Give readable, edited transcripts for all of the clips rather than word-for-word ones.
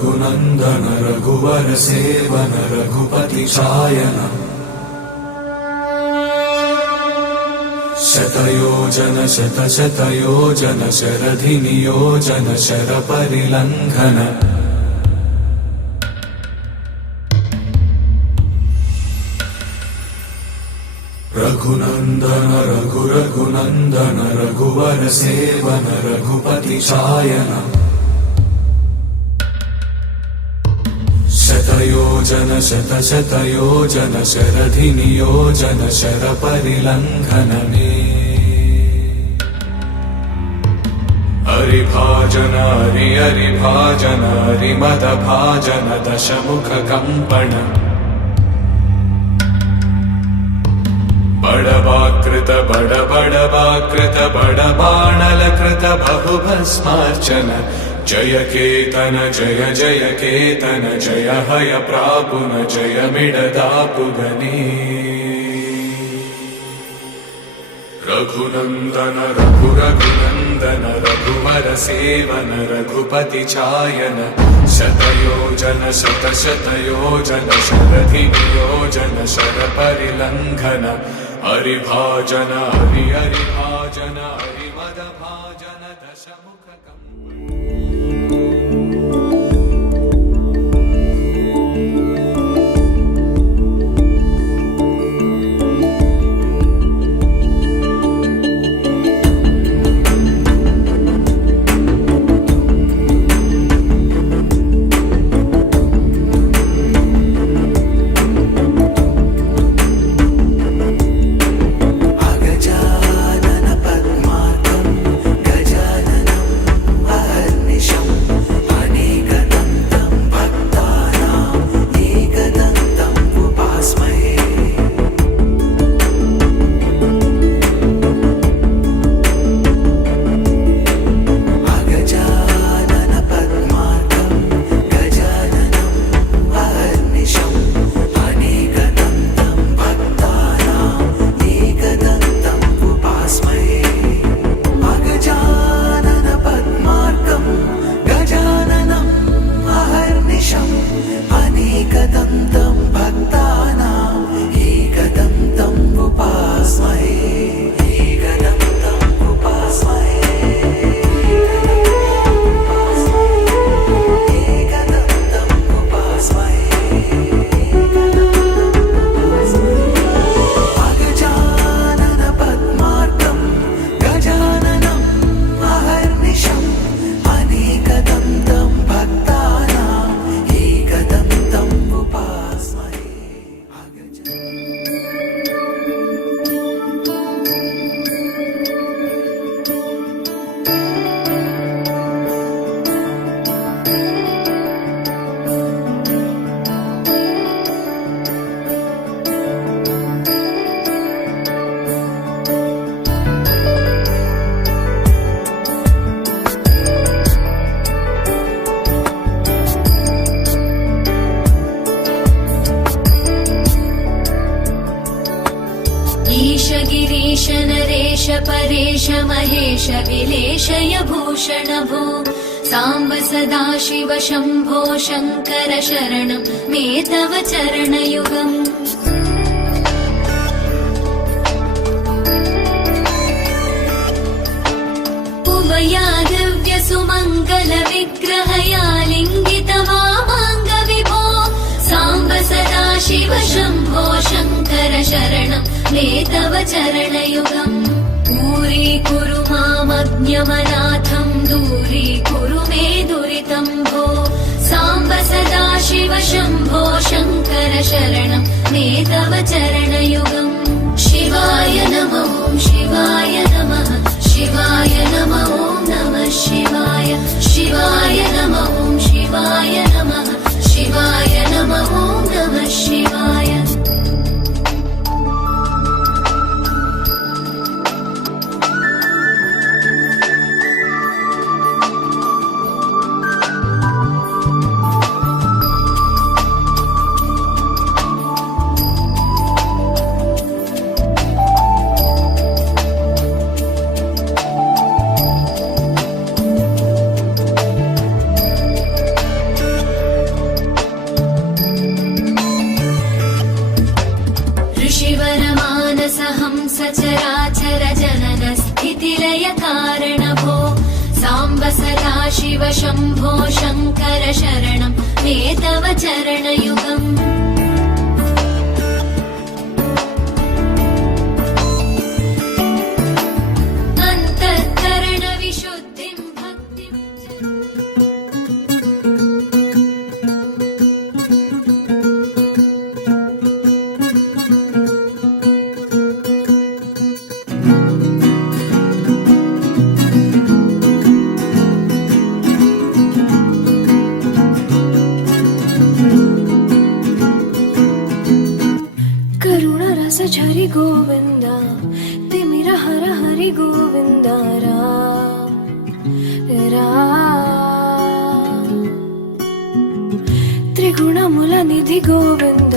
रघुनन्दन रघुवर seven Raghupati चायन शतयोजन शतशतयोजन शरधि नियोजन शरपरिलङ्घन रघुनन्दन रघुनन्दन रघुवर seven Raghupati चायन शतयोजन शतशतयोजन शरधि नियोजन शरपरिलङ्घन हरिभाजन हरिभाजन हरिमदभाजन दशमुख कंपन बड़वाकृत बड़वाकृत बड़बाणलकृत बहुभस्मार्चन जय केतन जय जय केतन जय हय प्रापुन जय मिडदापुगनी रघुनन्दन रघुनन्दन रघुवर सेवन रघुपति चायन शतयोजन शतशतयोजन शरधि नियोजन शरपरिलङ्घन हरिभाजन हरिभाजन हरिमदभाजन दशमुख गिरीश नरेश परेश महेश विलेशय भूषण भो साम्ब सदाशिव शम्भो शङ्कर शरणं मे तव चरणयुगम् उमया दिव्य सुमङ्गल विग्रहया लिङ्गित वामाङ्ग विभो साम्ब सदाशिव शम्भो शङ्कर शरणं मे तव चरणयुगम् दूरीकुरु मामज्ञमनाथं दूरीकुरु मे दुरितं भो साम्ब सदाशिव शम्भो शङ्कर शरणं मे तव चरणयुगम् शिवाय नमः शिवाय नमः शिवाय नमः नमः शिवाय शिवाय नमः शिवाय नमः शिवाय नमः नमः शिवाय शम्भो शङ्कर शरणं मे तव चरणयुगम् अन्तःकरणविशुद्धिं भक्तिं करुणरस झरि गोविन्द तिमिर हर हरि गोविन्द त्रिगुणमुल निधि गोविन्द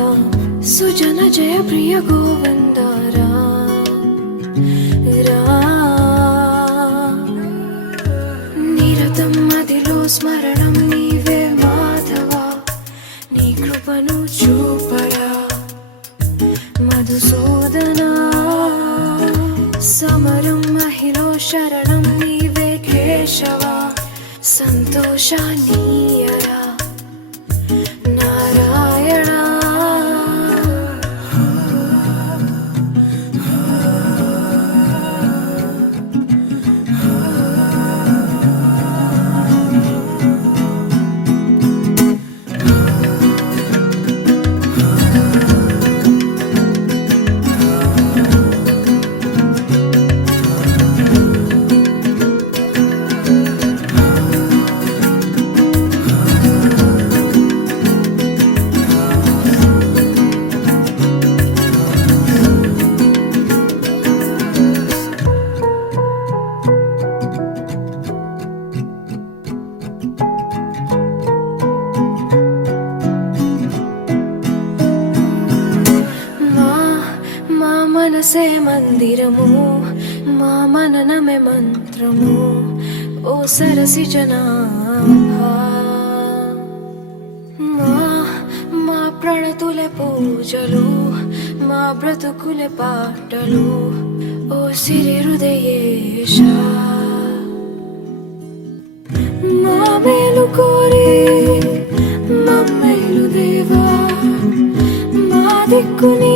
सुजन जय प्रिय गोविन्द निरतं मदिलो स्मरणं नीवे माधव नी कृपनु चूपरा मधुसूदना समरं महिलो शरणं नीवे केशव सन्तोषानीयरा नारायण మనసే మందిరము మా మననమే మంత్రము ఓ సరసి జనాభా మా ప్రణతులే పూజలు మా బ్రతుకులే పాటలు ఓ సిరి హృదయేశ మా మేలు కోరి మమ్మేలు దేవా మా దిక్కుని